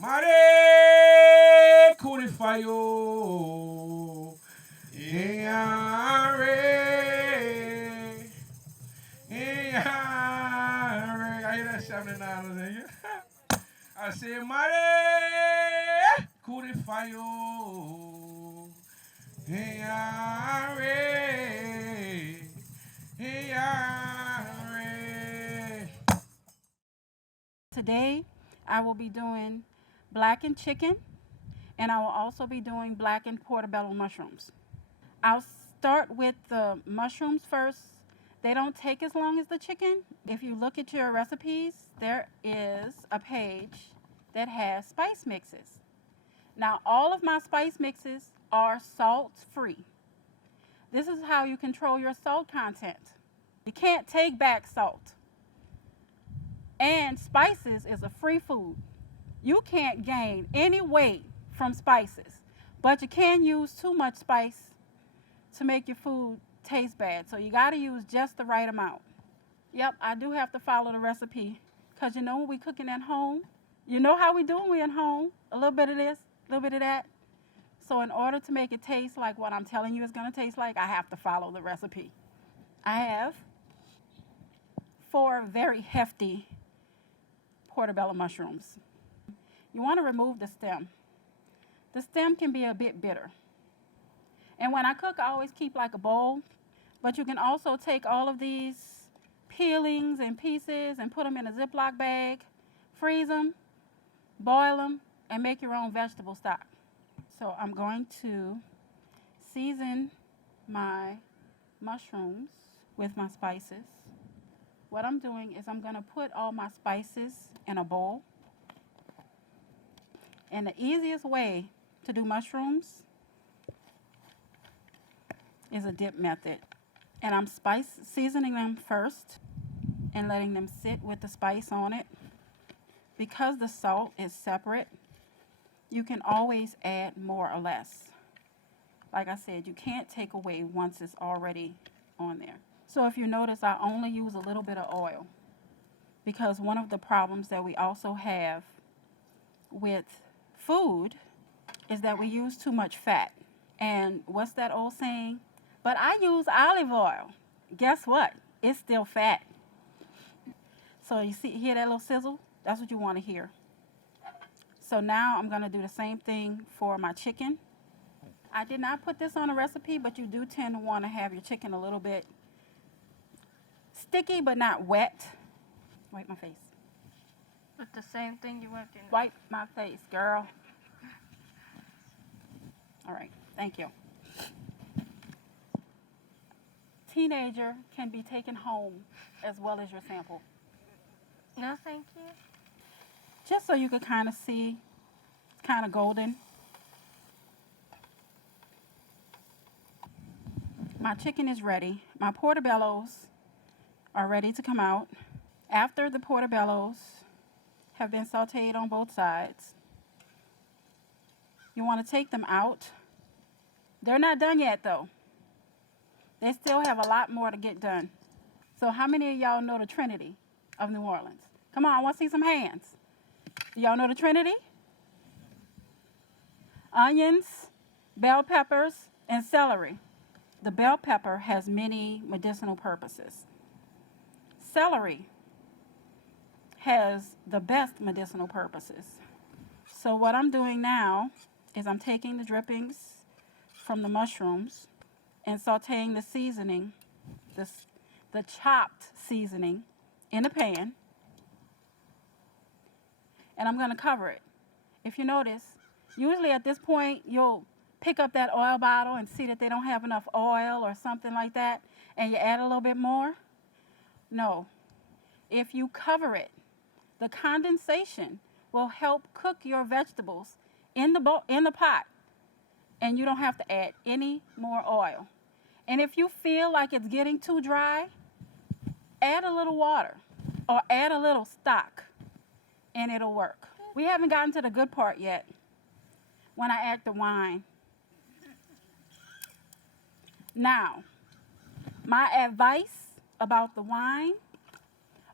Mare Kurifayo. Yare. Yare. I hear that $79 in you. I say, Mare Kurifayo. Yare. Yare. Today, I will be doing blackened chicken, and I will also be doing blackened portobello mushrooms. I'll start with the mushrooms first. They don't take as long as the chicken. If you look at your recipes, there is a page that has spice mixes. Now, all of my spice mixes are salt-free. This is how you control your salt content. You can't take back salt. And spices is a free food. You can't gain any weight from spices, but you can use too much spice to make your food taste bad. So you got to use just the right amount. Yep, I do have to follow the recipe because you know when we cooking at home, you know how we do when we at home. A little bit of this, a little bit of that. So in order to make it taste like what I'm telling you it's going to taste like, I have to follow the recipe. I have 4 very hefty portobello mushrooms. You want to remove the stem. The stem can be a bit bitter. And when I cook, I always keep like a bowl, but you can also take all of these peelings and pieces and put them in a Ziploc bag, freeze them, boil them, and make your own vegetable stock. So I'm going to season my mushrooms with my spices. What I'm doing is I'm going to put all my spices in a bowl. And the easiest way to do mushrooms is a dip method. And I'm seasoning them first and letting them sit with the spice on it. Because the salt is separate, you can always add more or less. Like I said, you can't take away once it's already on there. So if you notice, I only use a little bit of oil because one of the problems that we also have with food is that we use too much fat. And what's that old saying? But I use olive oil. Guess what? It's still fat. So you hear that little sizzle? That's what you want to hear. So now I'm going to do the same thing for my chicken. I did not put this on a recipe, but you do tend to want to have your chicken a little bit sticky but not wet. Wipe my face. With the same thing you went in. Wipe my face, girl. All right, thank you. Teenager can be taken home as well as your sample. No, thank you. Just so you could kind of see, it's kind of golden. My chicken is ready. My portobellos are ready to come out. After the portobellos have been sauteed on both sides, you want to take them out. They're not done yet though. They still have a lot more to get done. So how many of y'all know the Trinity of New Orleans? Come on, I want to see some hands. Do y'all know the Trinity? Onions, bell peppers, and celery. The bell pepper has many medicinal purposes. Celery has the best medicinal purposes. So what I'm doing now is I'm taking the drippings from the mushrooms and sauteing the seasoning, the chopped seasoning, in a pan. And I'm going to cover it. If you notice, usually at this point, you'll pick up that oil bottle and see that they don't have enough oil or something like that, and you add a little bit more. No. If you cover it, the condensation will help cook your vegetables in the pot, and you don't have to add any more oil. And if you feel like it's getting too dry, add a little water or add a little stock, and it'll work. We haven't gotten to the good part yet when I add the wine. Now, my advice about the wine,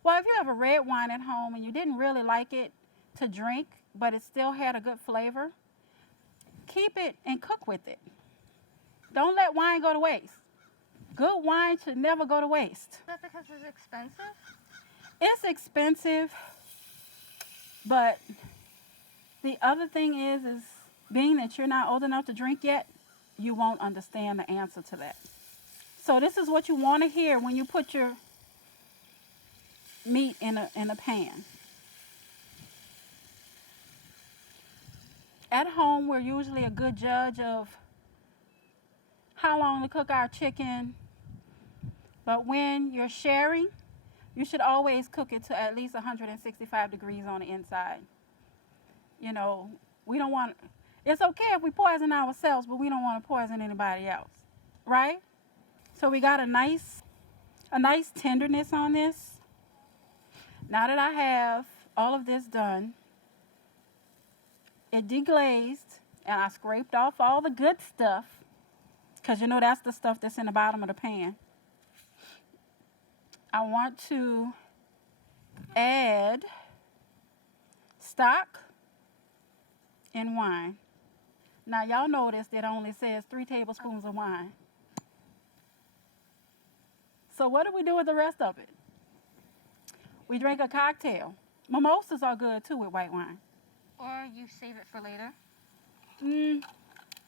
well, if you have a red wine at home and you didn't really like it to drink but it still had a good flavor, keep it and cook with it. Don't let wine go to waste. Good wine should never go to waste. Is that because it's expensive? It's expensive, but the other thing is being that you're not old enough to drink yet, you won't understand the answer to that. So this is what you want to hear when you put your meat in a pan. At home, we're usually a good judge of how long to cook our chicken, but when you're sharing, you should always cook it to at least 165 degrees on the inside. You know, we don't want, it's okay if we poison ourselves, but we don't want to poison anybody else, right? So we got a nice tenderness on this. Now that I have all of this done, it deglazed, and I scraped off all the good stuff, because you know that's the stuff that's in the bottom of the pan. I want to add stock and wine. Now y'all notice that it only says 3 tablespoons of wine. So what do we do with the rest of it? We drink a cocktail. Mimosas are good too with white wine. Or you save it for later?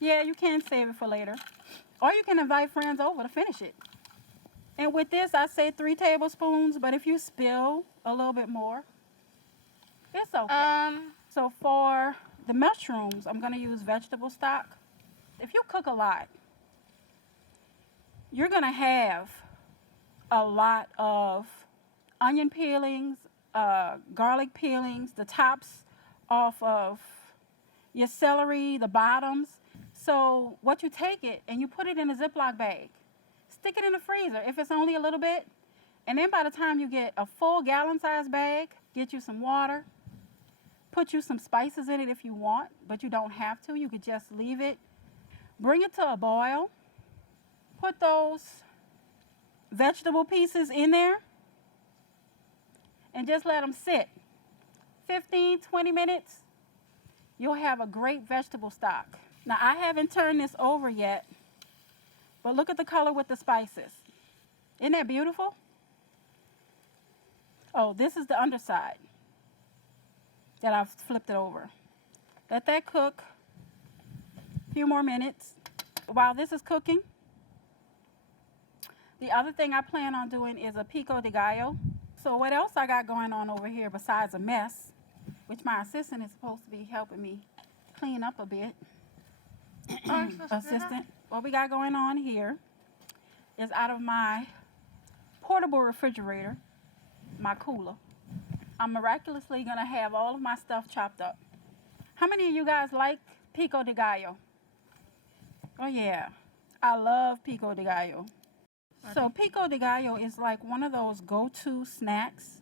Yeah, you can save it for later. Or you can invite friends over to finish it. And with this, I say 3 tablespoons, but if you spill a little bit more, it's okay. So for the mushrooms, I'm going to use vegetable stock. If you cook a lot, you're going to have a lot of onion peelings, garlic peelings, the tops off of your celery, the bottoms. So what you take it and you put it in a Ziploc bag. Stick it in the freezer if it's only a little bit. And then by the time you get a full gallon-sized bag, get you some water. Put you some spices in it if you want, but you don't have to. You could just leave it. Bring it to a boil. Put those vegetable pieces in there and just let them sit. 15, 20 minutes, you'll have a great vegetable stock. Now, I haven't turned this over yet, but look at the color with the spices. Isn't that beautiful? Oh, this is the underside that I've flipped it over. Let that cook a few more minutes. While this is cooking, the other thing I plan on doing is a pico de gallo. So what else I got going on over here besides a mess, which my assistant is supposed to be helping me clean up a bit. Assistant, what we got going on here is out of my portable refrigerator, my cooler, I'm miraculously going to have all of my stuff chopped up. How many of you guys like pico de gallo? Oh, yeah. I love pico de gallo. So pico de gallo is like one of those go-to snacks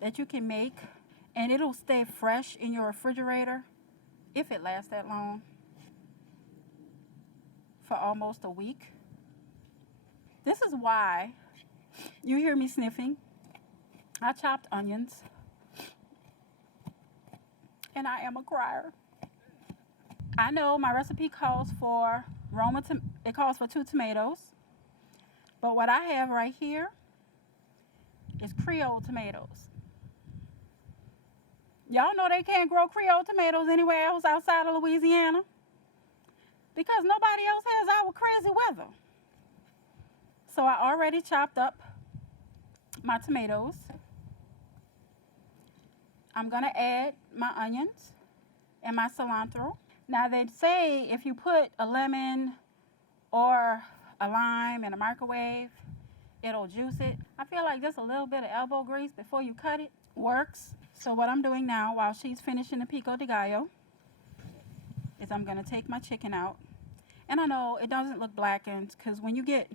that you can make, and it'll stay fresh in your refrigerator, if it lasts that long, for almost a week. This is why you hear me sniffing. I chopped onions, and I am a crier. I know my recipe calls for it calls for 2 tomatoes, but what I have right here is Creole tomatoes. Y'all know they can't grow Creole tomatoes anywhere else outside of Louisiana because nobody else has our crazy weather. So I already chopped up my tomatoes. I'm going to add my onions and my cilantro. Now they say if you put a lemon or a lime in a microwave, it'll juice it. I feel like just a little bit of elbow grease before you cut it works. So what I'm doing now while she's finishing the pico de gallo is I'm going to take my chicken out. And I know it doesn't look blackened because when you get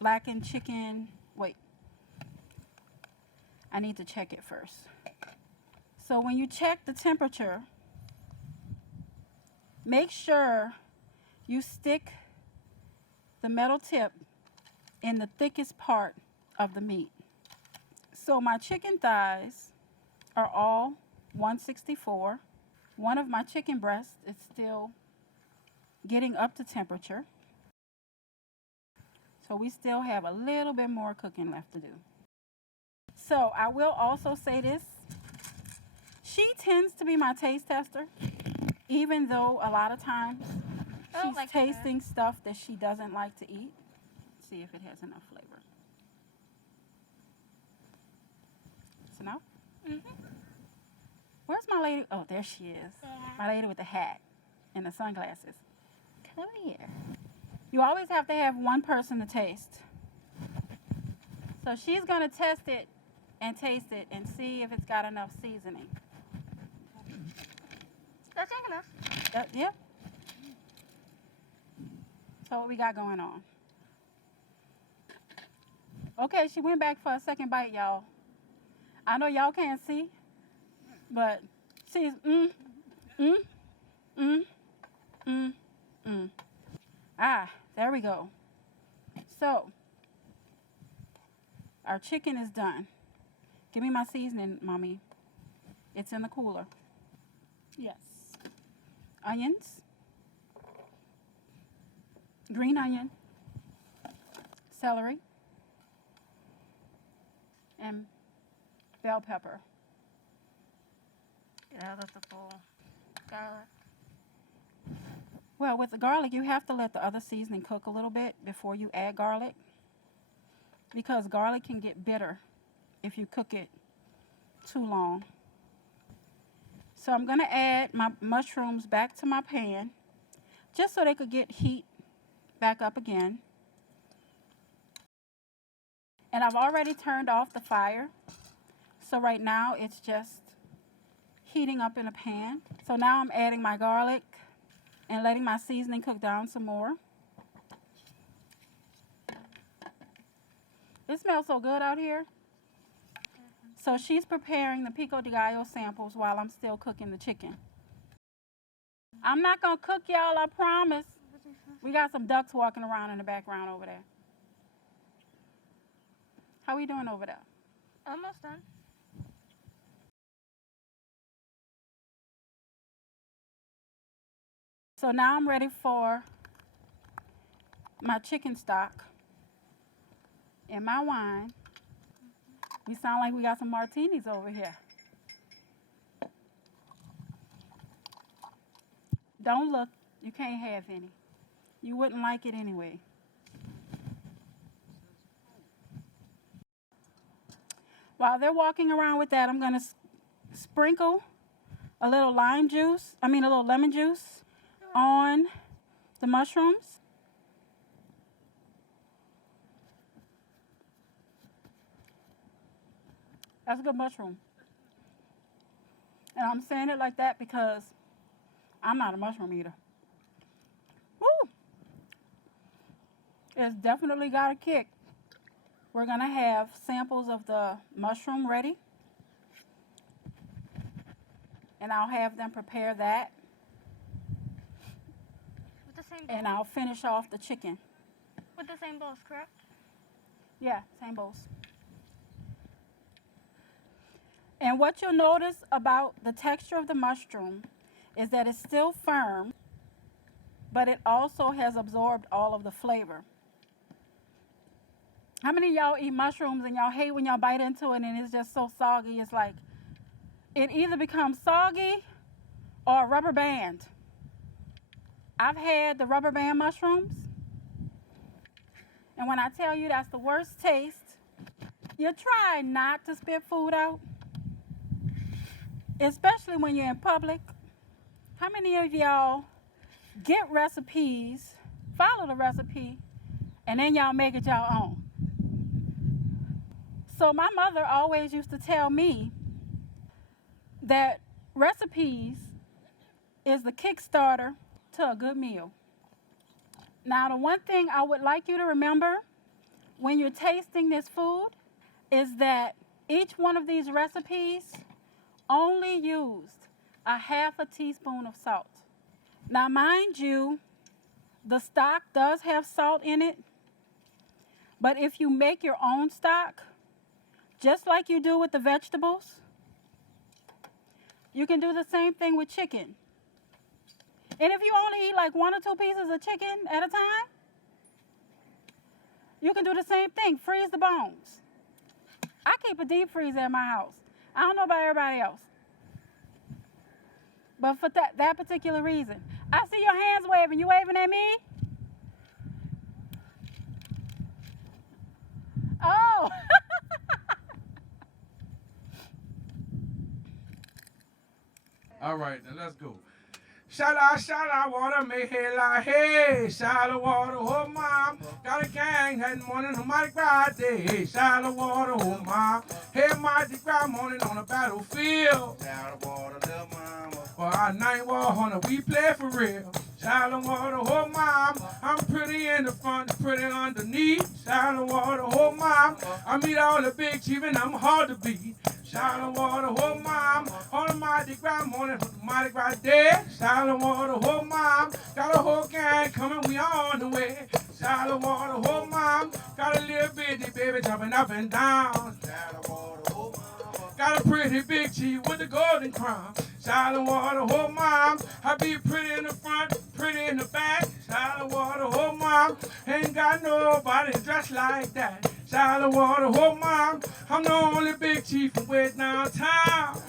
blackened chicken, wait, I need to check it first. So when you check the temperature, make sure you stick the metal tip in the thickest part of the meat. So my chicken thighs are all 164. One of my chicken breasts is still getting up to temperature. So we still have a little bit more cooking left to do. So I will also say this. She tends to be my taste tester, even though a lot of times she's like tasting stuff that she doesn't like to eat. Let's see if it has enough flavor. It's enough? Mm-hmm. Where's my lady? Oh, there she is. Yeah. My lady with the hat and the sunglasses. Come here. You always have to have one person to taste. So she's going to test it and taste it and see if it's got enough seasoning. That's enough. Yeah. So what we got going on? Okay, she went back for a second bite, y'all. I know y'all can't see, but she's Ah, there we go. So, our chicken is done. Give me my seasoning, Mommy. It's in the cooler. Yes. Onions. Green onion. Celery. And bell pepper. Get out of the bowl. Garlic. Well, with the garlic, you have to let the other seasoning cook a little bit before you add garlic, because garlic can get bitter if you cook it too long. So I'm going to add my mushrooms back to my pan just so they could get heat back up again. And I've already turned off the fire. So right now it's just heating up in a pan. So now I'm adding my garlic and letting my seasoning cook down some more. It smells so good out here. So she's preparing the pico de gallo samples while I'm still cooking the chicken. I'm not going to cook, y'all, I promise. We got some ducks walking around in the background over there. How we doing over there? Almost done. So now I'm ready for my chicken stock and my wine. We sound like we got some martinis over here. Don't look. You can't have any. You wouldn't like it anyway. While they're walking around with that, I'm going to sprinkle a little lemon juice on the mushrooms. That's a good mushroom. And I'm saying it like that because I'm not a mushroom eater. Woo! It's definitely got a kick. We're going to have samples of the mushroom ready. And I'll have them prepare that. With the same bowl? And I'll finish off the chicken. With the same bowls, correct? Yeah, same bowls. And what you'll notice about the texture of the mushroom is that it's still firm, but it also has absorbed all of the flavor. How many of y'all eat mushrooms and y'all hate when y'all bite into it and it's just so soggy? It's like it either becomes soggy or a rubber band. I've had the rubber band mushrooms, and when I tell you that's the worst taste, you try not to spit food out, especially when you're in public. How many of y'all get recipes, follow the recipe, and then y'all make it y'all own? So my mother always used to tell me that recipes is the Kickstarter to a good meal. Now, the one thing I would like you to remember when you're tasting this food is that each one of these recipes only used a half a teaspoon of salt. Now, mind you, the stock does have salt in it, but if you make your own stock, just like you do with the vegetables, You can do the same thing with chicken. And if you only eat like 1 or 2 pieces of chicken at a time, you can do the same thing. Freeze the bones. I keep a deep freeze at my house. I don't know about everybody else. But for that particular reason. I see your hands waving. You waving at me? Oh. All right, now let's go. Shout out, water, make head like hey. Shout out, water, oh mom. Got a gang that morning on Mardi Gras day. Shout out, water, oh mom. Hey, Mardi Gras morning on the battlefield. Shout out, water, little mama. For our night war hunter, we play for real. Shout out, water, oh mom. I'm pretty in the front, pretty underneath. Shout out, water, oh mom. I meet all the big chief and I'm hard to beat. Shout out, water, oh mom. On the Mardi Gras morning, Mardi Gras day. Shout out, water, oh mom. Got a whole gang coming, we on the way. Shout out, water, oh mom. Got a little bitty baby jumping up and down. Shout out, water, oh mom. Got a pretty big chief with the golden crown. Shout out, water, oh mom. I be pretty in the front, pretty in the back. Shout out, water, oh mom. Ain't got nobody dressed like that. Shout out, water, oh mom. I'm the only big chief from way downtown.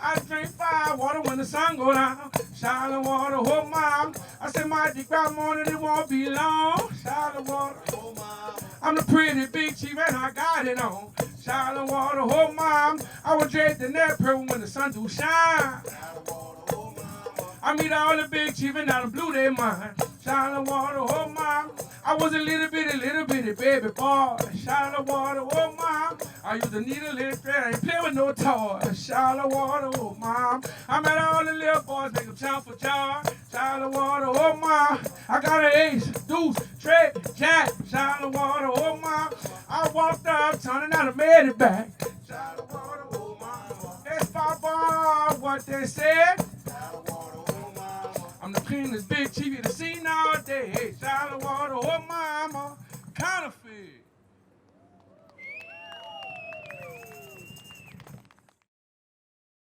I drink 5 water when the sun go down. Shout out, water, oh mom. I said my dick right morning, it won't be long. Shout out, water, oh mom. I'm the pretty big chief and I got it on. Shout out, water, oh mom. I was draped in that purple when the sun do shine. Shout out, water, oh mom. I meet all the big chief and I done blew their mind. Shout out, water, oh mom. I was a little bitty baby boy. Shout out, water, oh mom. I used to need a little thread, I ain't play with no toys. Shout out, water, oh mom. I met all the little boys, make them jump for joy. Shout out, water, oh mom. I got an ace, deuce, trade, jack. Shout out, water, oh mom. I walked up, turning out and made it back. Shout out, water, oh mom. That's Papa, what they said. Shout out, water, oh mom. I'm the cleanest big chief you seen all day. Shout out, water, oh mom.